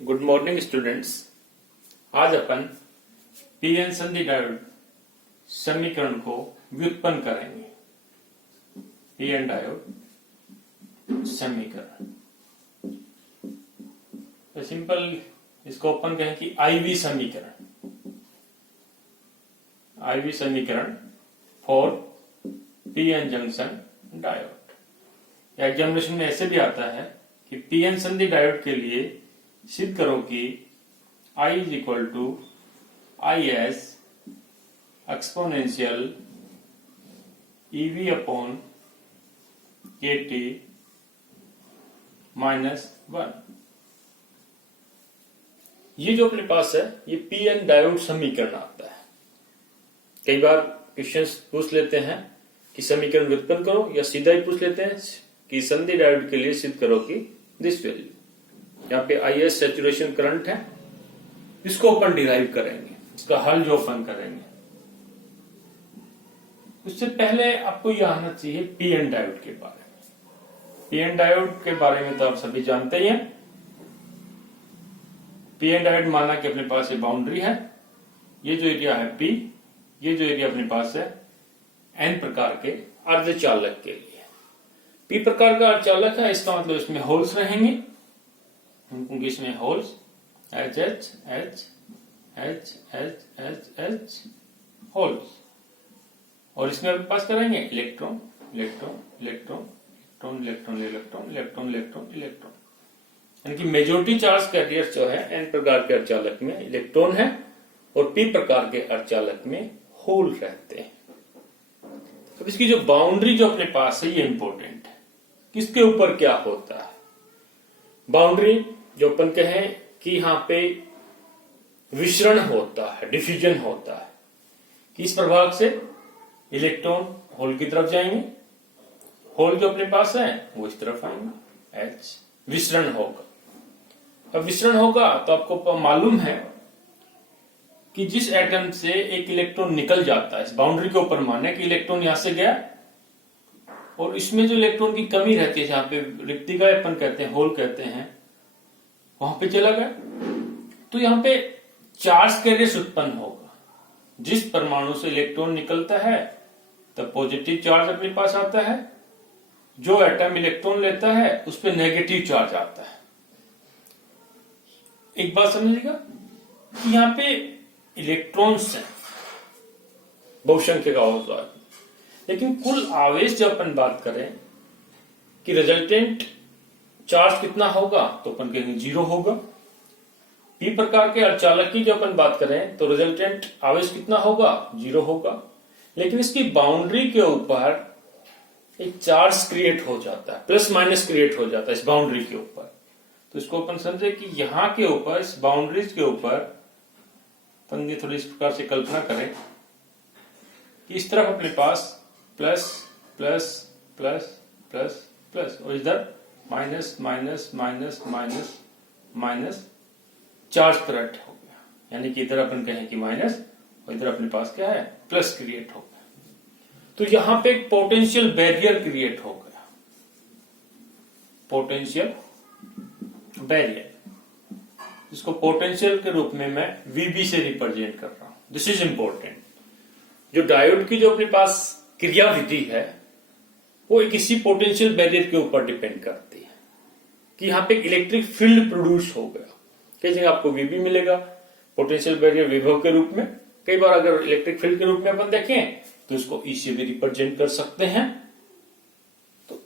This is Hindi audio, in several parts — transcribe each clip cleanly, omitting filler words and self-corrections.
Good morning students. आज अपन पी एन संधि डायोड समीकरण को व्युत्पन्न करेंगे। पी एन डायोड समीकरण तो सिंपल इसको अपन कहें कि आईवी समीकरण for P N junction diode. Examination में ऐसे भी आता है कि पी एन संधि डायोड के लिए सिद्ध करो कि I is equal to I S exponential E V upon K T -1। ये जो अपने पास है ये पी एन डायोड समीकरण आता है। कई बार क्वेश्चंस पूछ लेते हैं कि समीकरण व्युत्पन्न करो, या सीधा ही पूछ लेते हैं कि संधि डायोड के लिए सिद्ध करो कि दिस वैल्यू। यहाँ पे आई एस सैचुरेशन करंट है, इसको अपन डिराइव करेंगे, इसका हल जो अपन करेंगे। उससे पहले आपको यह आना चाहिए पी एन डायोड के बारे में। पी एन डायोड के बारे में तो आप सभी जानते ही हैं। पी एन डायोड माना कि अपने पास ये बाउंड्री है, ये जो एरिया है पी, ये जो एरिया अपने पास है एन प्रकार के अर्धचालक के लिए। पी प्रकार का अर्धचालक है, इसका मतलब इसमें होल्स रहेंगे, क्योंकि इसमें holes H H H H H H H holes, और इसमें अपने पास करेंगे electron electron electron electron electron electron electron electron electron, यानी कि मेजोरिटी चार्ज कैरियर जो है एन प्रकार के अर्धचालक में इलेक्ट्रॉन है, और पी प्रकार के अर्धचालक में होल रहते हैं। अब इसकी जो बाउंड्री जो अपने पास है ये इंपॉर्टेंट है, किसके ऊपर क्या होता है। बाउंड्री जो अपन कहें कि यहां पे विसरण होता है, डिफ्यूजन होता है, किस प्रभाव से इलेक्ट्रॉन होल की तरफ जाएंगे, होल जो अपने पास है वो इस तरफ आएंगे, एच विसरण होगा। अब विसरण होगा तो आपको मालूम है कि जिस एटम से एक इलेक्ट्रॉन निकल जाता है, इस बाउंड्री के ऊपर माने कि इलेक्ट्रॉन यहां से गया, और इसमें जो इलेक्ट्रॉन की कमी रहती है, जहां पे रिक्तिका अपन कहते हैं, होल कहते हैं, वहां पे चला गया, तो यहां पे चार्ज कैरियर उत्पन्न होगा। जिस परमाणु से इलेक्ट्रॉन निकलता है तब पॉजिटिव चार्ज अपने पास आता है, जो एटम इलेक्ट्रॉन लेता है उस पर नेगेटिव चार्ज आता है। एक बात समझिएगा कि यहां पे इलेक्ट्रॉन्स हैं बहुसंख्यक आवेश, लेकिन कुल आवेश जब अपन बात करें कि रिजल्टेंट चार्ज कितना होगा तो अपन कहेंगे 0 होगा। पी प्रकार के अर्धचालक की जब अपन बात करें तो रिजल्टेंट आवेश कितना होगा, 0 होगा। लेकिन इसकी बाउंड्री के ऊपर एक चार्ज क्रिएट हो जाता है, प्लस माइनस क्रिएट हो जाता है इस बाउंड्री के ऊपर। तो इसको अपन समझे कि यहां के ऊपर, इस बाउंड्रीज के ऊपर अपन थोड़ी इस प्रकार से कल्पना करें कि इस तरफ अपने पास plus plus plus plus plus, और इधर minus minus minus minus minus charge current हो गया, यानी कि इधर अपन कहें कि माइनस, और इधर अपने पास क्या है प्लस क्रिएट हो गया। तो यहां पे एक पोटेंशियल बैरियर क्रिएट हो गया, पोटेंशियल बैरियर, इसको पोटेंशियल के रूप में मैं वीबी से रिप्रेजेंट कर रहा हूं। This is important. जो डायोड की जो अपने पास क्रियाविधि है वो एक इसी पोटेंशियल बैरियर के ऊपर डिपेंड करती है कि यहां पे इलेक्ट्रिक फील्ड प्रोड्यूस हो गया। कई जगह आपको वीबी मिलेगा पोटेंशियल बैरियर विभव के रूप में, कई बार अगर इलेक्ट्रिक फील्ड के रूप में अपन देखें तो इसको ई से भी रिप्रेजेंट कर सकते हैं। तो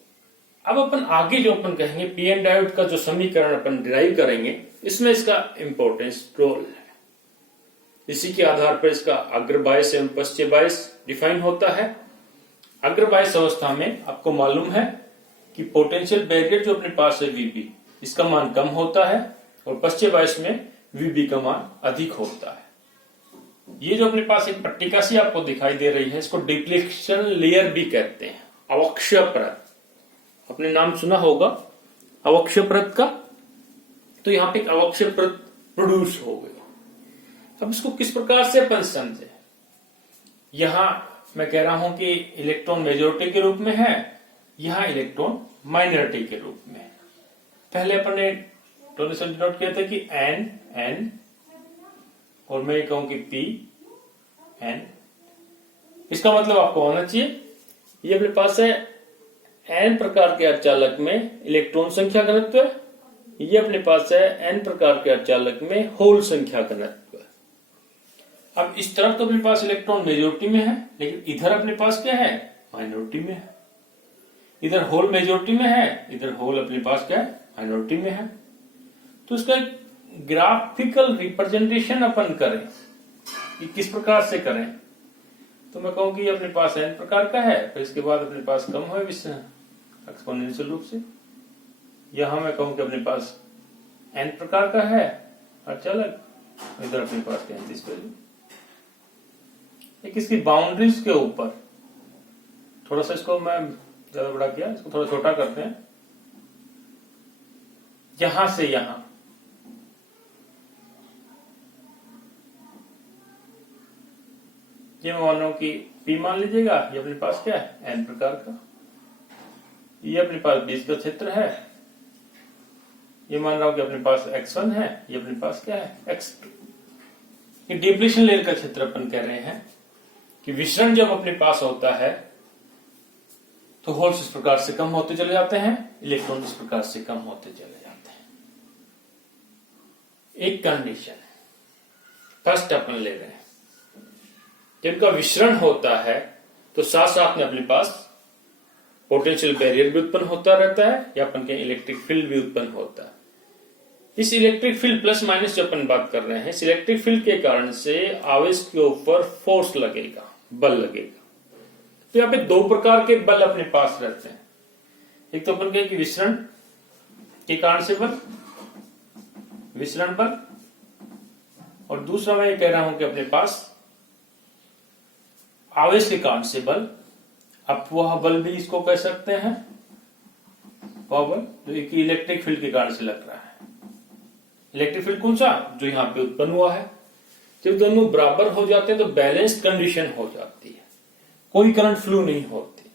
अब अपन आगे जो अपन कहेंगे पी एन डायोड का जो समीकरण अपन डिराइव करेंगे, इसमें इसका इंपॉर्टेंस रोल है। इसी के आधार पर इसका अग्र बायस एवं पश्चिम बायस डिफाइन होता है। अग्र बायस अवस्था में आपको मालूम है कि पोटेंशियल बैरियर जो अपने पास है वीबी, इसका मान कम होता है, और पश्चिम बायस में वीबी का मान अधिक होता है। ये जो अपने पास एक पट्टिका सी आपको दिखाई दे रही है, इसको डिप्लीशन लेयर भी कहते हैं, अवक्षय परत। आपने नाम सुना होगा अवक्षय परत का, तो यहां पे एक अवक्षय परत प्रोड्यूस हो गई। अब इसको किस प्रकार से अपन समझे, यहां मैं कह रहा हूं कि इलेक्ट्रॉन मेजोरिटी के रूप में है, यहां इलेक्ट्रॉन माइनॉरिटी के रूप में। पहले अपन ने तो डिनोट किया था कि एन और मैं ये कहूं कि पी एन। इसका मतलब आपको होना चाहिए ये अपने पास है एन प्रकार के अर्धचालक में इलेक्ट्रॉन संख्या घनत्व है, ये अपने पास है एन प्रकार के अर्धचालक में होल संख्या घनत्व। अब इस तरफ तो अपने पास इलेक्ट्रॉन मेजोरिटी में है, लेकिन इधर अपने पास क्या है, माइनॉरिटी में है। इधर होल मेजोरिटी में है, इधर होल अपने पास क्या है, माइनॉरिटी में है। तो इसका ग्राफिकल रिप्रेजेंटेशन अपन करें कि किस प्रकार से करें, तो मैं कहूं कि अपने पास एन प्रकार का है, फिर इसके बाद अपने पास कम है एक्सपोनेंशियल रूप से। यहां मैं कहूं कि अपने पास एन प्रकार का है अर्धचालक, इधर अपने पास 33 वैल्यू। एक इसकी बाउंड्रीज के ऊपर थोड़ा सा, इसको मैं ज्यादा बड़ा किया, इसको थोड़ा छोटा करते हैं। यहां से यहां ये मैं मान रहा हूं कि P मान लीजिएगा, ये अपने पास क्या है, N प्रकार का। ये अपने पास बीच का क्षेत्र है, ये मान रहा हूं कि अपने पास x1 है, ये अपने पास क्या है, x2। ये डिप्लीशन लेयर का क्षेत्र अपन कह रहे हैं कि विसरण जब अपने पास होता है तो होल्स इस प्रकार से कम होते चले जाते हैं, इलेक्ट्रॉन इस प्रकार से कम होते चले जाते हैं। एक कंडीशन फर्स्ट अपन ले रहे हैं, जिनका विसरण होता है तो साथ साथ में अपने पास पोटेंशियल बैरियर भी उत्पन्न होता रहता है, या अपन के इलेक्ट्रिक फील्ड भी उत्पन्न होता है। इस इलेक्ट्रिक फील्ड प्लस माइनस जो अपन बात कर रहे हैं, इस इलेक्ट्रिक फील्ड के कारण से आवेश के ऊपर फोर्स लगेगा, बल लगेगा। तो यहाँ पे दो प्रकार के बल अपने पास रहते हैं। एक तो अपन कहें कि विसरण के कारण से बल, विसरण बल, और दूसरा मैं ये कह रहा हूं कि अपने पास आवेश के कारण से बल। अब वह बल भी इसको कह सकते हैं, वह बल जो एक इलेक्ट्रिक फील्ड के कारण से लग रहा है। इलेक्ट्रिक फील्ड कौन सा, जो यहां पे उत्पन्न हुआ है। जब दोनों बराबर हो जाते हैं तो बैलेंस्ड कंडीशन हो जाती है, कोई करंट फ्लो नहीं होती।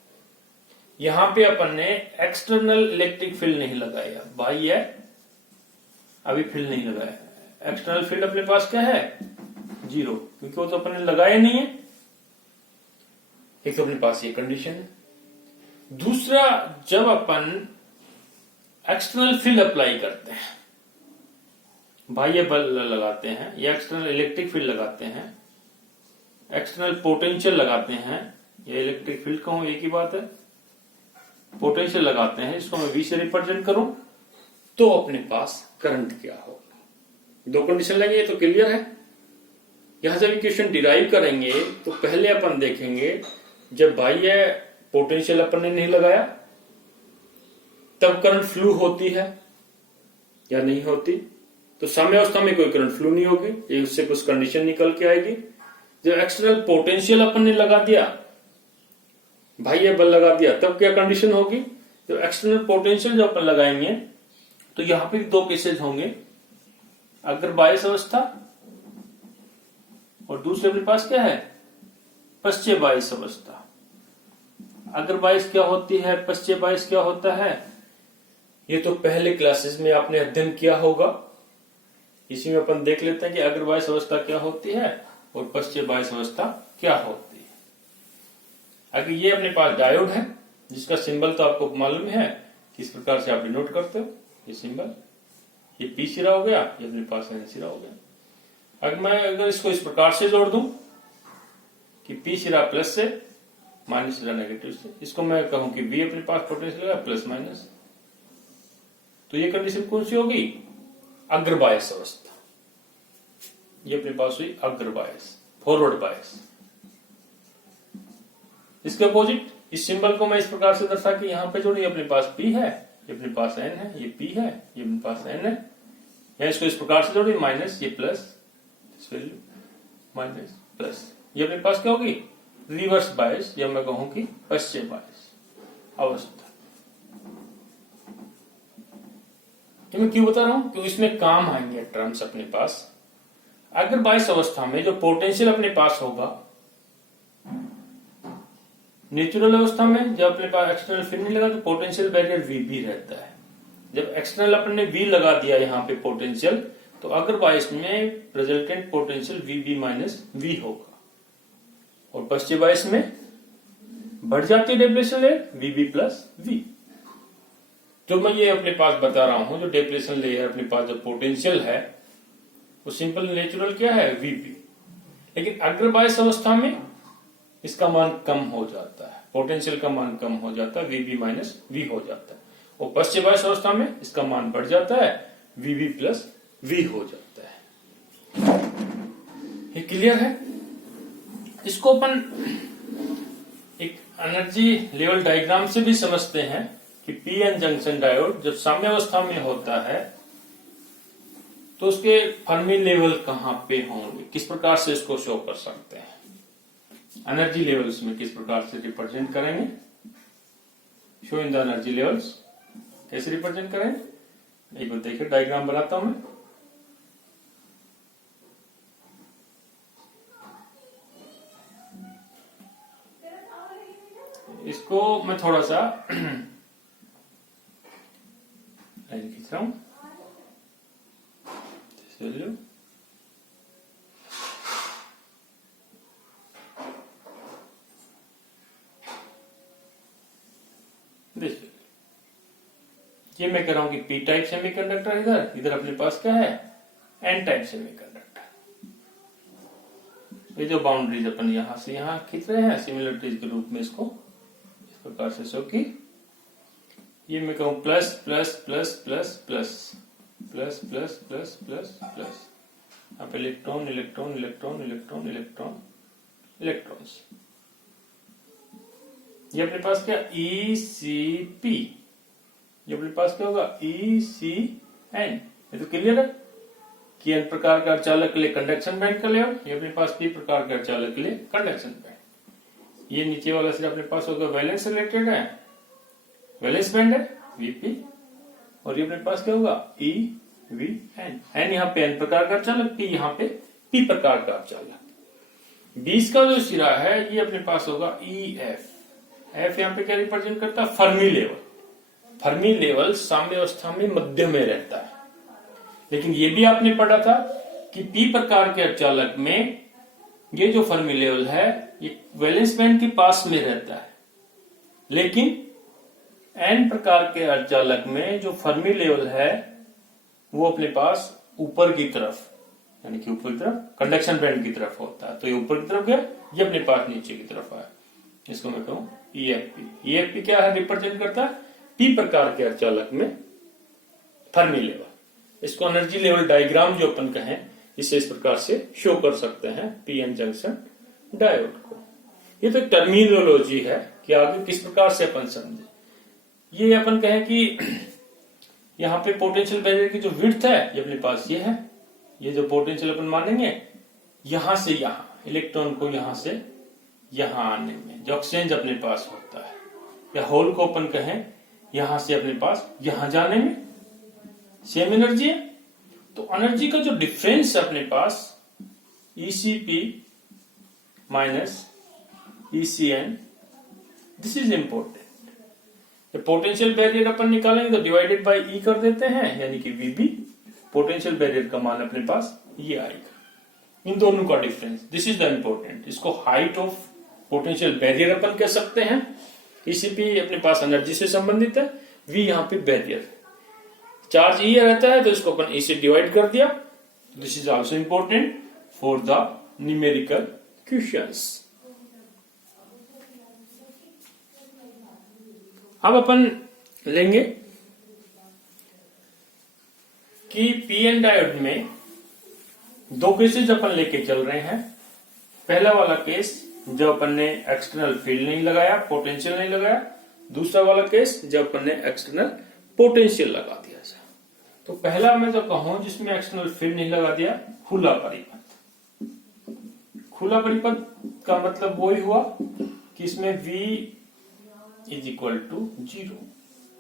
यहां पे अपन ने एक्सटर्नल इलेक्ट्रिक फील्ड नहीं लगाया, बाह्य अभी फील्ड नहीं लगाया। एक्सटर्नल फील्ड अपने पास क्या है, 0, क्योंकि वो तो अपन ने लगाया नहीं है। एक तो अपने पास ये कंडीशन है। दूसरा, जब अपन एक्सटर्नल फील्ड अप्लाई करते हैं, बाह्य बल लगाते हैं या एक्सटर्नल इलेक्ट्रिक फील्ड लगाते हैं, एक्सटर्नल पोटेंशियल लगाते हैं, या इलेक्ट्रिक फील्ड कहूं एक ही बात है, पोटेंशियल लगाते हैं, इसको मैं V से रिप्रेजेंट करूं, तो अपने पास करंट क्या होगा। दो कंडीशन लेंगे, तो क्लियर है। यहां जब इक्वेशन डिराइव करेंगे तो पहले अपन देखेंगे जब बाह्य पोटेंशियल अपन ने नहीं लगाया तब करंट फ्लो होती है या नहीं होती। तो साम्यावस्था में कोई करंट फ्लो नहीं होगी, ये उससे कुछ कंडीशन निकल के आएगी। जब एक्सटर्नल पोटेंशियल अपन ने लगा दिया, बाह्य बल लगा दिया, तब क्या कंडीशन होगी। जब एक्सटर्नल पोटेंशियल जो अपन लगाएंगे तो यहां पे दो केसेस होंगे, अग्र बायस अवस्था और दूसरे अपने पास क्या है, पश्चिम बायस अवस्था। अग्र बायस क्या होती है, पश्चिम बायस क्या होता है, ये तो पहले क्लासेस में आपने अध्ययन किया होगा। इसी में अपन देख लेते हैं कि अग्र बायस अवस्था क्या होती है और पश्चिम बायस अवस्था क्या होती है। अगर ये अपने पास डायोड है, जिसका सिंबल तो आपको मालूम है किस प्रकार से आप डिनोट करते हो, ये सिंबल, ये पी सिरा हो गया, ये अपने पास एन सिरा हो गया। अगर इसको इस प्रकार से जोड़ दूं कि पी सिरा प्लस से, माइनस सिरा नेगेटिव से, इसको मैं कहूं कि V अपने पास पोटेंशियल है प्लस माइनस, तो ये कंडीशन कौन सी होगी, अग्र बायस अवस्था। ये अपने पास हुई अग्र बायस, फॉरवर्ड बायस। इसके अपोजिट इस सिंबल को मैं इस प्रकार से दर्शा कि यहां पे जो नहीं अपने पास P है, ये अपने पास N है, ये P है, ये अपने पास N है। मैं इसको इस प्रकार से जोड़ी, माइनस ये प्लस, इस वैल्यू माइनस प्लस, ये अपने पास क्या होगी, रिवर्स बायस, या मैं कहूं कि पश्चिम बायस अवस्था। तो मैं क्यों बता रहा हूं, क्योंकि इसमें काम आएंगे टर्म्स अपने पास। अगर बायस अवस्था में जो पोटेंशियल अपने पास होगा, नेचुरल अवस्था में जब अपने पास एक्सटर्नल फील्ड नहीं लगा तो पोटेंशियल बैरियर VB रहता है। जब एक्सटर्नल अपन ने V लगा दिया यहाँ पे पोटेंशियल, तो अग्रबाइस में resultant potential VB minus V होगा, और पश्चिम बाइस में बढ़ जाती है depletion layer VB plus V। जो मैं ये अपने पास बता रहा हूं, जो डिप्लेशन लेयर अपने पास जो पोटेंशियल है वो सिंपल नेचुरल क्या है VB, लेकिन अग्रबाइस अवस्था में इसका मान कम हो जाता है, पोटेंशियल का मान कम हो जाता है, VB माइनस V हो जाता है, और पश्चिम बाइस अवस्था में इसका मान बढ़ जाता है, VB प्लस V हो जाता है। ये क्लियर है? इसको अपन एक एनर्जी लेवल डायग्राम से भी समझते हैं कि पीएन जंक्शन डायोड जब साम्यावस्था में होता है तो उसके फर्मी लेवल कहां पे होंगे, किस प्रकार से इसको शो कर सकते हैं, एनर्जी लेवल उसमें किस प्रकार से रिप्रेजेंट करेंगे, show in the energy levels कैसे रिप्रेजेंट करेंगे। एक बार देखिए डायग्राम बनाता हूं मैं। इसको मैं थोड़ा सा लाइन खींच रहा हूं, देखिए ये मैं कह रहा हूं कि पी टाइप सेमीकंडक्टर, इधर अपने पास क्या है एन टाइप सेमीकंडक्टर। ये जो बाउंड्रीज अपन यहां से यहां खींच रहे हैं सिमिलरिटीज के रूप में, इसको इस प्रकार से शो की ये मैं कहूं plus plus plus plus plus plus plus plus plus plus, यहाँ पे electron electron electron electron electron electrons. ये अपने पास क्या ECP, ये अपने पास क्या होगा ECN। ये तो क्लियर है कि N प्रकार का अर्धचालक के लिए कंडक्शन बैंड का लेआउट, ये अपने पास P प्रकार के अर्धचालक के लिए कंडक्शन बैंड। ये नीचे वाला सिर्फ अपने पास होगा वैलेंस रिलेटेड है, वैलेंस बैंड है VP, और ये अपने पास क्या होगा EVN। N यहाँ पे N प्रकार का अर्धचालक, P यहाँ पे P प्रकार का अर्धचालक। 20 का जो सिरा है ये अपने पास होगा EF। F यहाँ पे क्या रिप्रेजेंट करता है फर्मी लेवल। फर्मी लेवल साम्यावस्था में मध्य में रहता है, लेकिन ये भी आपने पढ़ा था कि P प्रकार के अर्धचालक में ये जो फर्मी लेवल है ये वैलेंस बैंड के पास में रहता है, लेकिन N प्रकार के अर्धचालक में जो फर्मी लेवल है वो अपने पास ऊपर की तरफ, यानी कि ऊपर की तरफ कंडक्शन बैंड की तरफ होता है। तो ये ऊपर की तरफ गया, ये अपने पास नीचे की तरफ आया, इसको मैं कहूं EFP। EFP क्या है रिप्रेजेंट करता है P प्रकार के अर्धचालक में फर्मी लेवल। इसको एनर्जी लेवल डायग्राम जो अपन कहें इसे इस प्रकार से शो कर सकते हैं पीएन जंक्शन डायोड को। ये तो टर्मिनोलॉजी है कि आगे किस प्रकार से अपन समझे। ये अपन कहें कि यहाँ पे पोटेंशियल बैरियर की जो विड्थ है ये अपने पास ये है, ये जो पोटेंशियल अपन मानेंगे यहां से यहां इलेक्ट्रॉन को यहां से यहां आने में जो एक्सचेंज अपने पास होता है, या होल को अपन कहें यहां से अपने पास यहां जाने में सेम एनर्जी है। तो एनर्जी का जो डिफरेंस है अपने पास ECP minus ECN, this is important. Potential barrier अपन निकालेंगे तो डिवाइडेड बाय E कर देते हैं, यानी कि VB। पोटेंशियल बैरियर का मान अपने पास ये आएगा, इन दोनों का difference, this is the important. इसको हाइट ऑफ पोटेंशियल बैरियर अपन कह सकते हैं। ECP अपने पास एनर्जी से संबंधित है, V यहाँ पे बैरियर। चार्ज E रहता है तो इसको अपन E से डिवाइड कर दिया। This is also important for the numerical questions. अब अपन लेंगे कि पीएन डायोड में दो केसेस अपन लेके चल रहे हैं। पहला वाला केस जब अपन ने एक्सटर्नल फील्ड नहीं लगाया, पोटेंशियल नहीं लगाया। दूसरा वाला केस जब अपन ने एक्सटर्नल पोटेंशियल लगा दिया। तो पहला मैं जो कहूं जिसमें एक्सटर्नल फील्ड नहीं लगा दिया, खुला परिपथ। खुला परिपथ का मतलब वही हुआ कि इसमें V is equal to 0।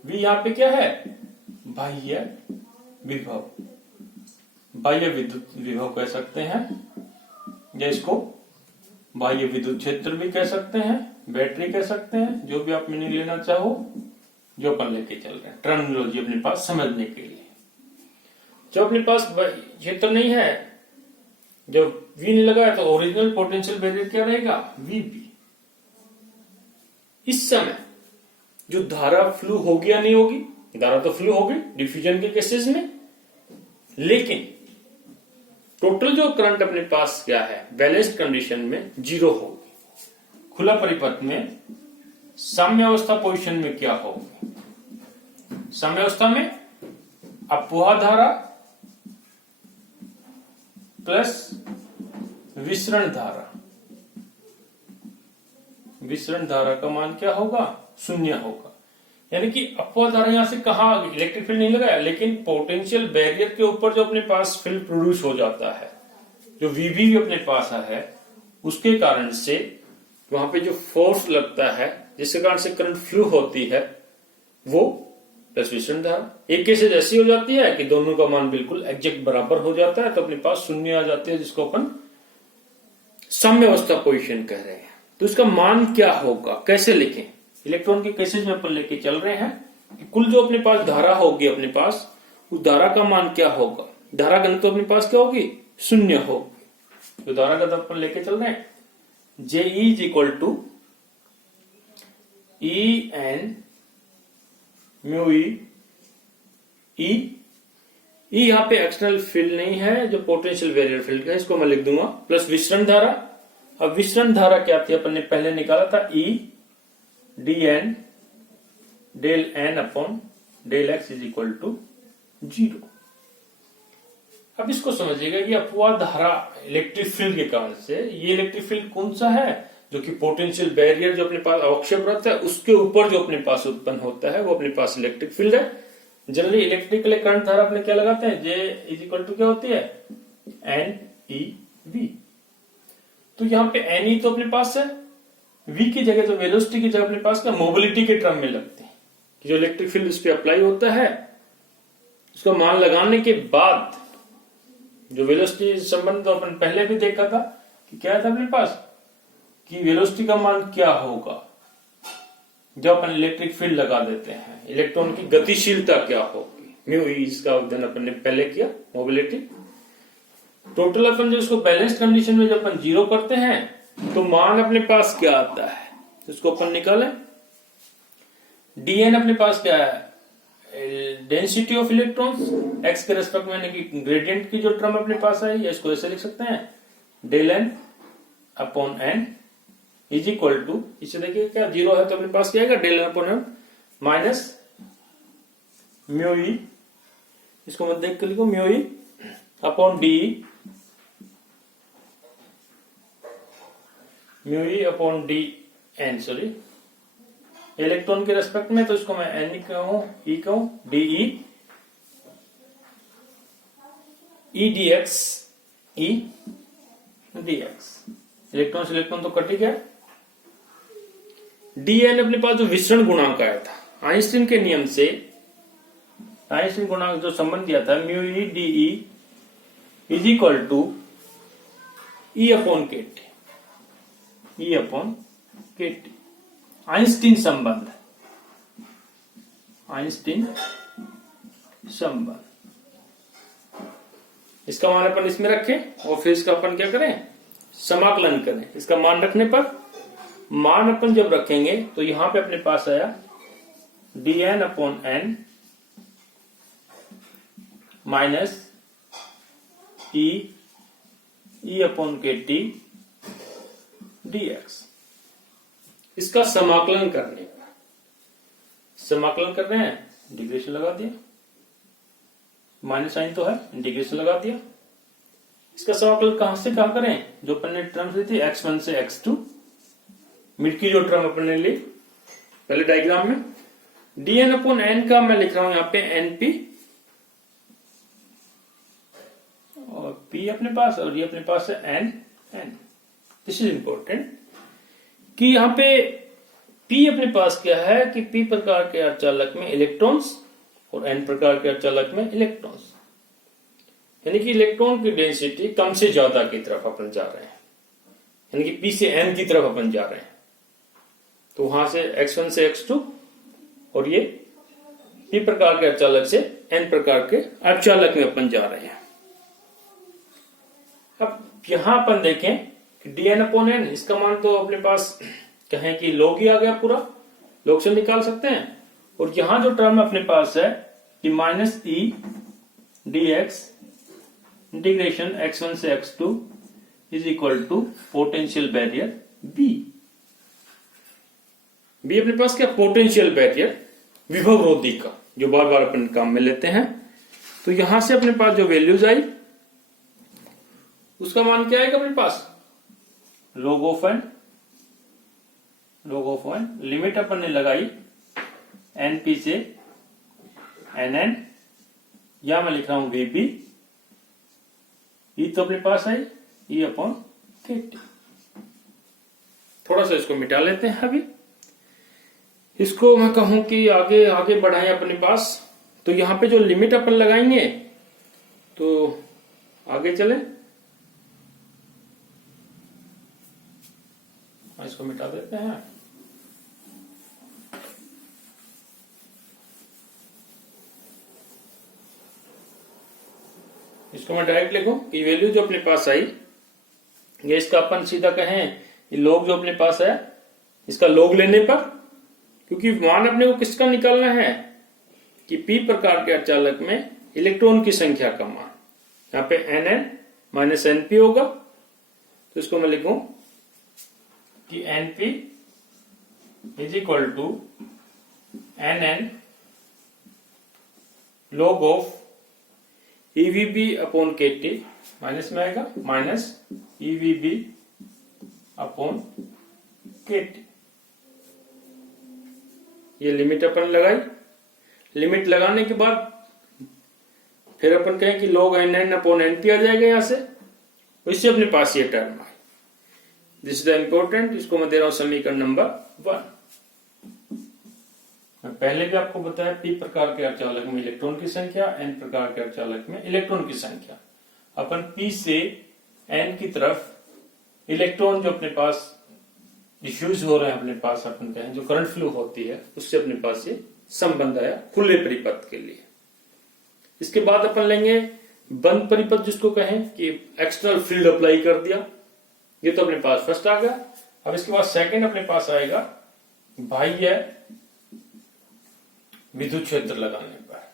V यहां पे क्या है बाह्य विभव, बाह्य विद्युत विभव कह सकते हैं, या इसको बाह्य विद्युत क्षेत्र भी कह सकते हैं, बैटरी कह सकते हैं, जो भी आप मीनिंग लेना चाहो जो अपन लेके चल रहे हैं, टर्मिनोलॉजी अपने पास समझने के लिए। जब अपने पास क्षेत्र नहीं है, जब V नहीं लगा है, तो ओरिजिनल पोटेंशियल बैरियर क्या रहेगा, VB। इस समय जो धारा फ्लो होगी या नहीं होगी, धारा तो फ्लो होगी डिफ्यूजन के केसेस में, लेकिन टोटल जो करंट अपने पास क्या है बैलेंस्ड कंडीशन में 0 होगी। खुला परिपथ में साम्यावस्था पोजीशन में क्या होगी, साम्यावस्था में अपवाह धारा प्लस विसरण धारा, विसरण धारा का मान क्या होगा, 0 होगा। यानी कि अपवाह धारा यहां से कहा, इलेक्ट्रिक फील्ड नहीं लगाया, लेकिन पोटेंशियल बैरियर के ऊपर जो अपने पास फील्ड प्रोड्यूस हो जाता है, जो VB भी अपने पास है, उसके कारण से वहां पे जो फोर्स लगता है जिसके कारण से करंट फ्लो होती है, वो प्लस विसरण धारा। एक केसेस ऐसी हो जाती है कि दोनों का मान बिल्कुल एग्जैक्ट बराबर हो जाता है, तो अपने पास 0 आ जाती है, जिसको अपन साम्यावस्था पोजीशन कह रहे हैं। तो इसका मान क्या होगा, कैसे लिखें, इलेक्ट्रॉन के केसेस में अपन लेके चल रहे हैं कि कुल जो अपने पास धारा होगी अपने पास, उस धारा का मान क्या होगा, धारा घनत्व तो अपने पास क्या होगी, 0 होगी। तो धारा घनत्व अपन लेके चल रहे हैं, JE is equal to EN mu E. यहाँ पे एक्सटर्नल फील्ड नहीं है, जो पोटेंशियल बैरियर फील्ड है, इसको मैं लिख दूंगा प्लस विसरण धारा। अब विसरण धारा क्या थी, अपन ने पहले निकाला था E dN del N upon del X is equal to 0। अब इसको समझिएगा कि अपवाह धारा इलेक्ट्रिक फील्ड के कारण से, ये इलेक्ट्रिक फील्ड कौन सा है, जो कि पोटेंशियल बैरियर जो अपने पास अवक्षेप रहता है उसके ऊपर जो अपने पास उत्पन्न होता है, वो अपने पास इलेक्ट्रिक फील्ड है। जनरली इलेक्ट्रिकल करंट धारा अपने क्या लगाते हैं, J इज इक्वल टू क्या होती है, NEV। तो यहाँ पे NE तो अपने पास है, V की जगह, तो वेलोसिटी की जगह अपने पास क्या मोबिलिटी के टर्म में लगते हैं, कि जो इलेक्ट्रिक फील्ड उस पर अप्लाई होता है, उसका मान लगाने के बाद जो वेलोसिटी संबंध तो अपन पहले भी देखा था कि क्या था अपने पास, कि वेलोसिटी का मान क्या होगा जब अपन इलेक्ट्रिक फील्ड लगा देते हैं, इलेक्ट्रॉन की गतिशीलता क्या होगी, म्यू ई। इसका अध्ययन अपन ने पहले किया, मोबिलिटी। टोटल अपन जो इसको बैलेंस कंडीशन में जब अपन 0 करते हैं तो मान अपने पास क्या आता है, तो इसको अपन निकालें। dN अपने पास क्या है, डेंसिटी ऑफ इलेक्ट्रॉन्स, x के रेस्पेक्ट में, यानी कि ग्रेडियंट की जो टर्म अपने पास है, या इसको ऐसे लिख सकते हैं, del N upon N is equal to, इसे देखिए क्या 0 है तो अपने पास क्या आएगा, del N upon N minus mu E, इसको मत देख कर लिखो, mu E upon D, mu E upon D N, sorry electron के रेस्पेक्ट में, तो इसको मैं एन कहूं, ई कहूं, D E D X, E D X. Electron से इलेक्ट्रॉन तो कट ही गया। डी एन अपने पास जो विसरण गुणांक आया था आइंस्टीन के नियम से, आइंस्टीन गुणांक जो संबंध दिया था, mu E D E is equal to E upon K T, E upon K T. Einstein संबंध, आइंस्टीन संबंध, इसका मान अपन इसमें रखें और फिर इसका अपन क्या करें, समाकलन करें। इसका मान रखने पर, मान अपन जब रखेंगे तो यहां पे अपने पास आया dN अपॉन N माइनस ई अपॉन के टी dx। इसका समाकलन करने पर, समाकलन कर रहे हैं, इंटीग्रेशन लगा दिया, माइनस साइन तो है, इंटीग्रेशन लगा दिया। इसका समाकलन कहां से कहां करें, जो अपन ने टर्म्स ली थी x1 से x2, मिड की जो टर्म अपन ने ली पहले डायग्राम में, dN अपॉन N का मैं लिख रहा हूं यहां पे NP, और P अपने पास, और ये अपने पास है N। दिस इज इंपॉर्टेंट कि यहां पे P अपने पास क्या है, कि P प्रकार के अर्धचालक में इलेक्ट्रॉन्स और N प्रकार के अर्धचालक में इलेक्ट्रॉन्स, यानी कि इलेक्ट्रॉन की डेंसिटी कम से ज्यादा की तरफ अपन जा रहे हैं, यानी कि P से N की तरफ अपन जा रहे हैं। तो वहां से x1 से x2 और ये p प्रकार के अर्धचालक से n प्रकार के अर्धचालक में अपन जा रहे हैं। अब यहां अपन देखें कि dn/n, इसका मान तो अपने पास कहें कि log ही आ गया, पूरा log से निकाल सकते हैं। और यहां जो टर्म अपने पास है कि -e dx इंटीग्रेशन x1 से x2 is equal to potential barrier B। B अपने पास क्या, पोटेंशियल बैरियर, विभव रोधी का, जो बार बार अपन काम में लेते हैं। तो यहां से अपने पास जो वैल्यूज आई उसका मान क्या आएगा अपने पास, log ऑफ n, लिमिट अपन ने लगाई np से nn, या मैं लिख रहा हूं vp, e तो अपने पास आई e अपॉन kt। थोड़ा सा इसको मिटा लेते हैं। अभी इसको मैं कहूं कि आगे आगे बढ़ाएं अपने पास, तो यहां पे जो लिमिट अपन लगाएंगे तो आगे चले, इसको मिटा देते हैं। इसको मैं डायरेक्ट लिखूं कि वैल्यू जो अपने पास आई, ये इसका अपन सीधा कहें ये log जो अपने पास है, इसका log लेने पर, क्योंकि मान अपने को किसका निकालना है कि p प्रकार के अर्धचालक में इलेक्ट्रॉन की संख्या का मान, यहां पे nn माइनस np होगा। तो इसको मैं लिखूं कि np is equal to nn log of EVB upon KT, minus में आएगा माइनस EVB अपॉन KT। ये लिमिट अपन लगाई, लिमिट लगाने के बाद फिर अपन कहें कि log nn अपॉन np आ जाएगा यहां से, इससे अपने पास ये term I. This is the important, इसको मैं दे रहा हूं समीकरण नंबर 1। मैं पहले भी आपको बताया p प्रकार के अर्धचालक में इलेक्ट्रॉन की संख्या, n प्रकार के अर्धचालक में इलेक्ट्रॉन की संख्या। अपन p से n की तरफ इलेक्ट्रॉन जो अपने पास डिफ्यूज हो रहे हैं, अपने पास अपन कहें जो करंट फ्लो होती है, उससे अपने पास ये संबंध आया खुले परिपथ के लिए। इसके बाद अपन लेंगे बंद परिपथ, जिसको कहें कि एक्सटर्नल फील्ड अप्लाई कर दिया, ये तो अपने पास फर्स्ट आ गया। अब इसके बाद सेकंड अपने पास आएगा बाह्य विद्युत क्षेत्र लगाने पर,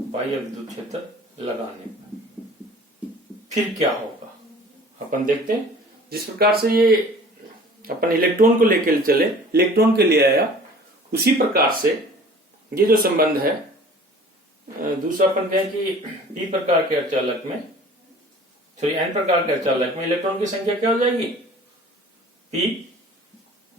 बाह्य विद्युत क्षेत्र लगाने पर फिर क्या होगा अपन देखते हैं। जिस प्रकार से ये अपन इलेक्ट्रॉन को लेकर चले, इलेक्ट्रॉन के लिए आया, उसी प्रकार से ये जो संबंध है दूसरा अपन कहें कि p प्रकार के अर्धचालक में, सॉरी n प्रकार के अर्धचालक में इलेक्ट्रॉन की संख्या क्या हो जाएगी, p